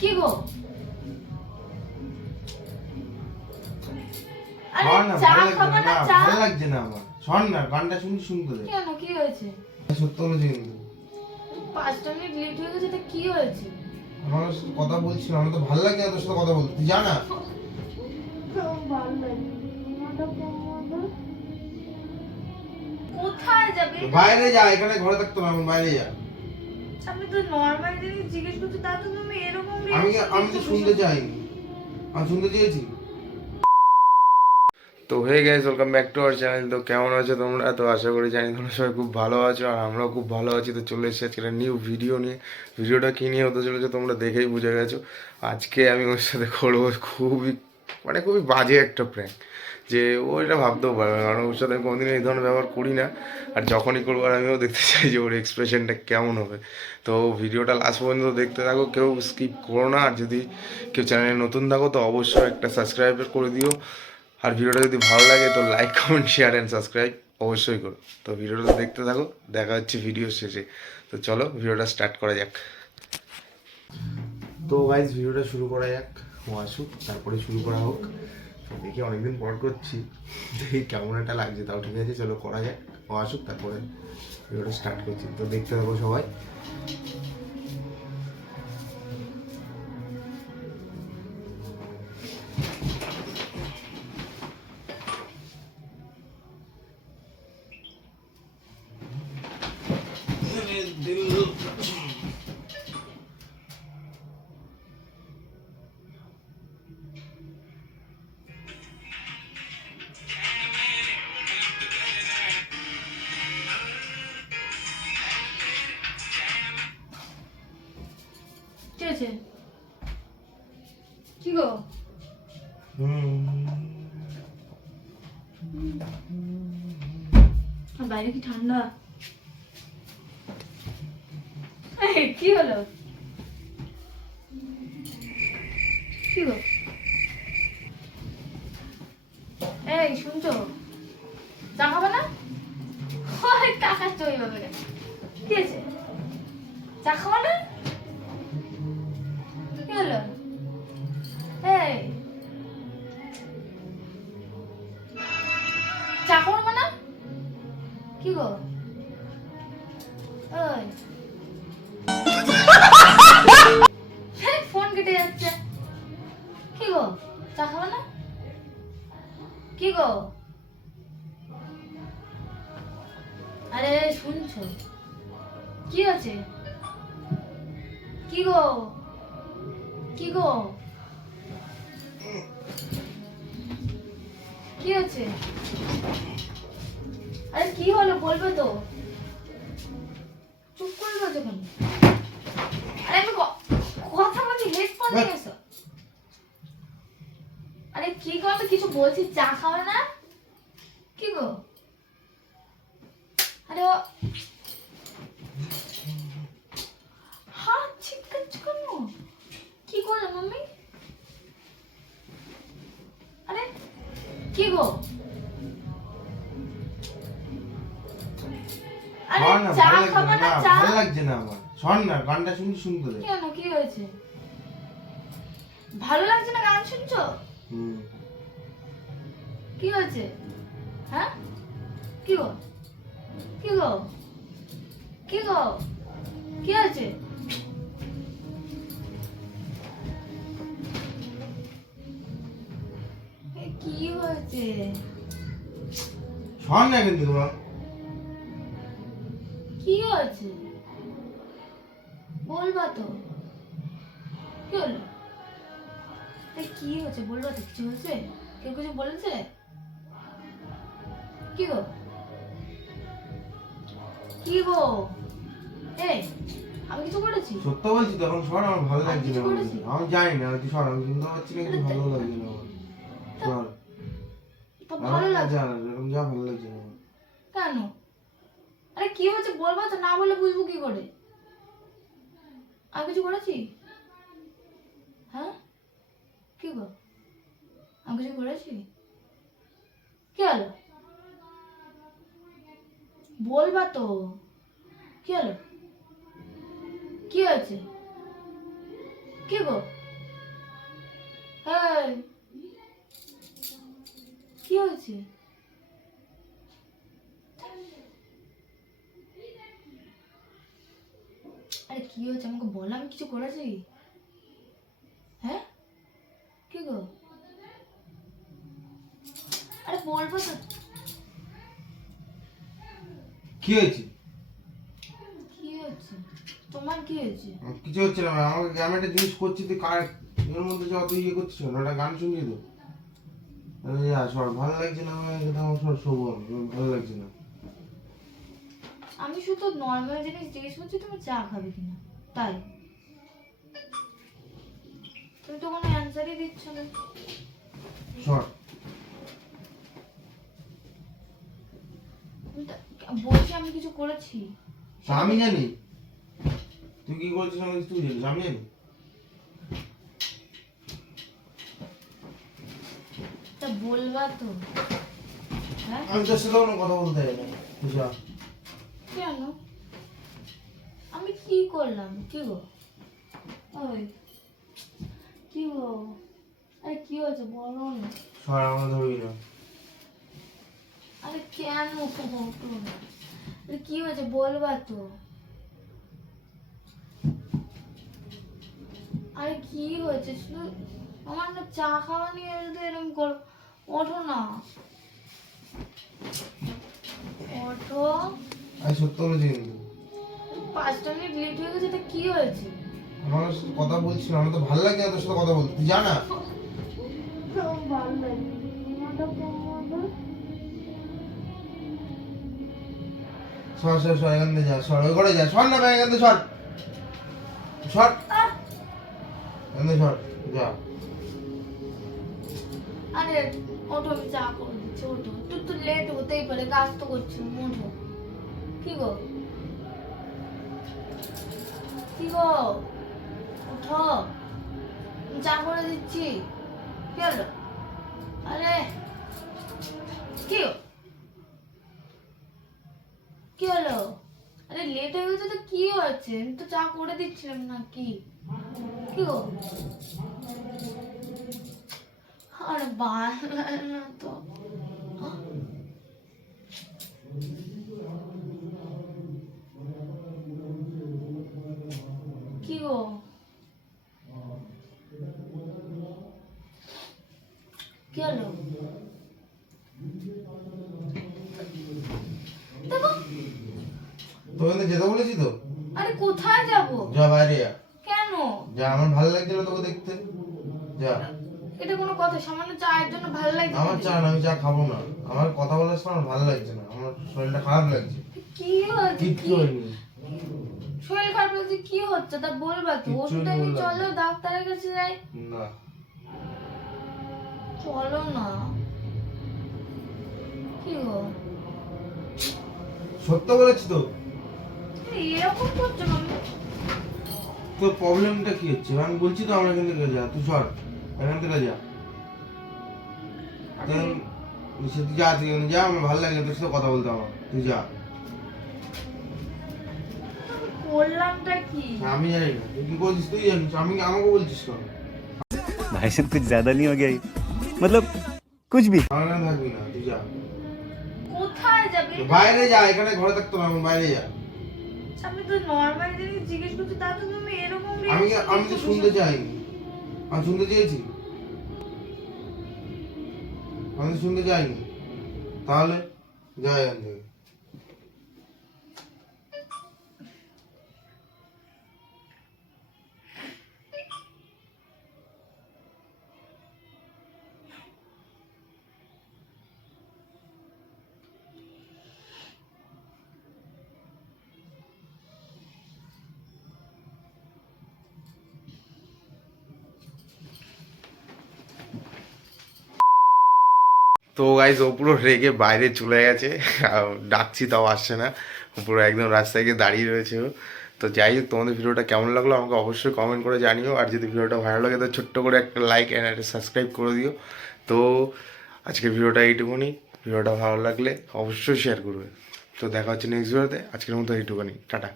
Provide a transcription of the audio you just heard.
কি গো? আরে চা খাবো না? চা ভালো লাগছে না আমার। শোন না, গানটা শুনতে দে। কেন, কি হয়েছে? সত্য বলেছি কিন্তু। 5টা মিনিট লেট হয়ে গেছে, তা কি হয়েছে? আমার সাথে কথা বলছিলাম, আমার তো ভালো লাগে না তোর সাথে কথা বলতে, তুই জানা। ভালো লাগে। কোথায় যাবে? বাইরে যা, এখানে ঘরে থাকতে না, বাইরে যা। আমি তো নরমাল জিনিস জিজ্ঞেস করছি, তা তো তুমি এরকম আমি তো শুনতে চাইনি, আমি শুনতে চেয়েছি। তো হয়ে গেছে, welcome back to our channel. তো কেমন আছো তোমরা? তো আশা করি জানি তোমরা সবাই খুব ভালো আছো, আর আমরাও খুব ভালো আছি। তো চলে এসেছি আজকে একটা নিউ ভিডিও নিয়ে। ভিডিওটা কী নিয়ে হতে চলেছে তোমরা দেখেই বুঝে গেছো। আজকে আমি ওর সাথে করবো খুবই বাজে একটা প্র্যাঙ্ক, যে ও এটা ভাবতেও পারবে না, কারণ ওর সাথে আমি কোনোদিন এই ধরনের ব্যবহার করি না। আর যখনই করবো, আর আমিও দেখতে চাই যে ওর এক্সপ্রেশনটা কেমন হবে। তো ভিডিওটা লাস্ট পর্যন্ত দেখতে থাকো, কেউ স্কিপ করো না। আর যদি কেউ চ্যানেলে নতুন থাকো তো অবশ্যই একটা সাবস্ক্রাইব করে দিও। আর ভিডিওটা যদি ভালো লাগে তো like, comment, share and subscribe অবশ্যই করো। তো ভিডিওটা দেখতে থাকো, দেখা হচ্ছে ভিডিও শেষে। তো চলো ভিডিওটা স্টার্ট করা যাক। তো গাইজ ভিডিওটা শুরু করা যাক, ও আসুক তারপরে শুরু করা হোক। তো দেখি অনেকদিন পর করছি, দেখি কেমন একটা লাগছে, তাও ঠিক আছে, চলো করা যাক। ও আসুক তারপরে ভিডিওটা স্টার্ট করছি। তো দেখতে থাকো সবাই। ঠিক আছে। কি গো? বাইরে কি ঠান্ডা? কি হলো? কি গো? এই শুনছো? চা খাবে না? তাকাচ্ছ ওইভাবে কেন? কি আছে? চা খাবে না? কি হলো? এই চা করবো না? কি গো? ওই ফোন কেটে যাচ্ছে। কি গো? চা খাবে না? কি গো? আরে শুনছো? কি আছে? কি গো? কি গো? কি আছে? আরে কি হলো বলবে তো? চুপ করে রয়েছে কেন? আরে আমি কথা বলছি, হেডফোন নিয়ে এসো। আরে কি গো, আমি কিছু বলছি, চা খাবে না? কি গো? আরে হাত ছিটকাচ্ছ কেন? কি করলে মাম্মি? আরে কি গো? আরে চা খাবে না? চা ভালো লাগছে না আমার। শোন না, গানটা শুনতে দে। কেন, কি হয়েছে? ভালো লাগছে না গান শুনছো? কি হয়েছে? হ্যাঁ? কি গো? কি গো? কি গো? কি হয়েছে? কি হয়েছে? শোন না কিন্তু তোমার। কি হয়েছে বলবা তো? কি হলো? কি হয়েছে বলবা তো? কিছু হয়েছে? কেউ কিছু বলেছে? কি গো? কি গো? এই আমি কিছু করেছি? সত্য বলছি তো, এখন শোন, আমার ভালো লাগছে না। করেছি? আমি জানি না, তুই শোন, আমি শুনতে পাচ্ছি না, কিন্তু ভালো লাগছে না আমার। শোন, তো ভালো লাগছে এরকম যা ভালো লাগছে না আমার। কেন? আরে কি হয়েছে বলবা তো, না বলে বুঝবো কি করে? আমি কিছু করেছি? হ্যাঁ? কি গো? আমি কিছু করেছি? কি হলো বলবা তো? কি হলো? কি হয়েছে? কি গো? এই, কি হয়েছে? আরে কি হয়েছে আমাকে বল, আমি কিছু করেছি? হ্যাঁ, কি গো? আরে বলবো তো। কি হয়েছে? কি হয়েছে? তোমার কি হয়েছে? কিছু হচ্ছে না, আমাকে আমি একটা জিনিস করছি, তুই কার এর মধ্যে যা তুই ইয়ে করছিস না, একটা গান শুনছি তো। সর ভালো লাগছে না, আমার সর শোভন ভালো লাগছে না। আমি শুধু নর্মাল জিনিস জিজ্ঞেস করছি তুমি চা খাবে কিনা, তাই তুমি তো কোনো অ্যান্সারই দিচ্ছ না। সর। বলছি আমি কিছু করেছি? আমি জানি তুই কি করছিস, আমি তুই জানিস, আমি জানি। তা বলবা তো। হ্যাঁ, আমি তোর সাথে কোনো কথা বলতে চাই না, বুঝা। কেন? আমি কি করলাম? কি গো? ওই কি গো? আরে কি হয়েছে বলো না। সর, আমার ধরবি না। আরে কেন? আরে কি হয়েছে বলবা তো। আরে কি হয়েছে শুধু আমার না চা খাওয়া নিয়ে যদি এরকম করো। ওঠো না, ওঠো। আমি সত্য বলেছি কিন্তু। 5টা মিনিট লেট হয়ে গেছে, তা কি হয়েছে? আমার সাথে কথা বলছিল, আমার তো ভালো লাগে না তোর সাথে কথা বলতে, তুই জানা। ভালো লাগে সর সর সর, এখান থেকে যা, সর ওই ঘরে যা, সর না ভাই, এখান থেকে সর, সর এখান থেকে সর, যা। আরে ওঠো, আমি চা করে দিচ্ছি, ওঠো। তুই তো লেট হতেই পারে, কাজ তো করছি, ওঠো। কি গো? কি গো? ওঠো, আমি চা করে দিচ্ছি। কি হলো? আরে কি হলো? কি হলো? আরে লেট হয়ে গেছে তো কি হয়েছে? আমি তো চা করে দিচ্ছিলাম না কি? কি গো? আরে ভালো লাগে না তো। কি গো? কি হলো? দেখো। তোকে তো যেতে বলেছি তো। আরে কোথায় যাব? যা বাইরে যা, কেন? যা, আমার ভালো লাগছে না তোকে দেখতে, যা। এটা কোনো কথা? সামান্য চায়ের জন্য ভালো লাগছে আমার নাকি? চা না, আমি চা খাবো না, আমার কথা বলার সময় আমার ভালো লাগছে না, আমার শরীরটা খারাপ লাগছে। কি হয়েছে? কিচ্ছু কি হয়নি। শরীর খারাপ লাগছে? কি হচ্ছে তা বলবা তো। কিচ্ছু ওষুধ হয়নি আমি বললাম। চলো ডাক্তারের কাছে যাই। না। চলো না। কি গো? সত্য বলেছি তো। এরকম করছো না। তোর প্রবলেমটা কি হচ্ছে আমি বলছি তো, আমার এখান থেকে যা, তুই সর, এখান থেকে যা। তুই যা, তুই এখানে যা, আমার ভালো লাগে তোর সাথে কথা বলতে, আমার তুই যা। করলামটা কি? আমি জানি না তুই কি বলছিস, তুই জানিস, আমি আমাকে বলছিস কেন? भाई साहब कुछ ज्यादा नहीं हो गया ये? मतलब कुछ भी। আমার এখানে থাকবি না, তুই যা। কোথায় যাবে? তো বাইরে যা, এখানে ঘরে থাকতে হবে, আমার বাইরে যা। আমি তো নরমাল জিনিস জিজ্ঞেস করছি, তা তো তুমি এরকম আমি তো শুনতে চাইনি, আমি শুনতে চেয়েছি, আমি তো শুনতে চাইনি, তাহলে যা এখান থেকে। তো গাইজ ও পুরো রেগে বাইরে চলে গেছে, আর ডাকছি তাও আসছে না, ও পুরো একদম রাস্তায় গিয়ে দাঁড়িয়ে রয়েছে ও। তো যাই হোক, তোমাদের ভিডিওটা কেমন লাগলো আমাকে অবশ্যই কমেন্ট করে জানিও, আর যদি ভিডিওটা ভালো লাগে তো ছোট্ট করে একটা লাইক অ্যান্ড একটা সাবস্ক্রাইব করে দিও। তো আজকের ভিডিওটা এইটুকুনি, ভিডিওটা ভালো লাগলে অবশ্যই শেয়ার করবে। তো দেখা হচ্ছে নেক্সট ভিডিওতে, আজকের মতো এইটুকুনি, টাটা।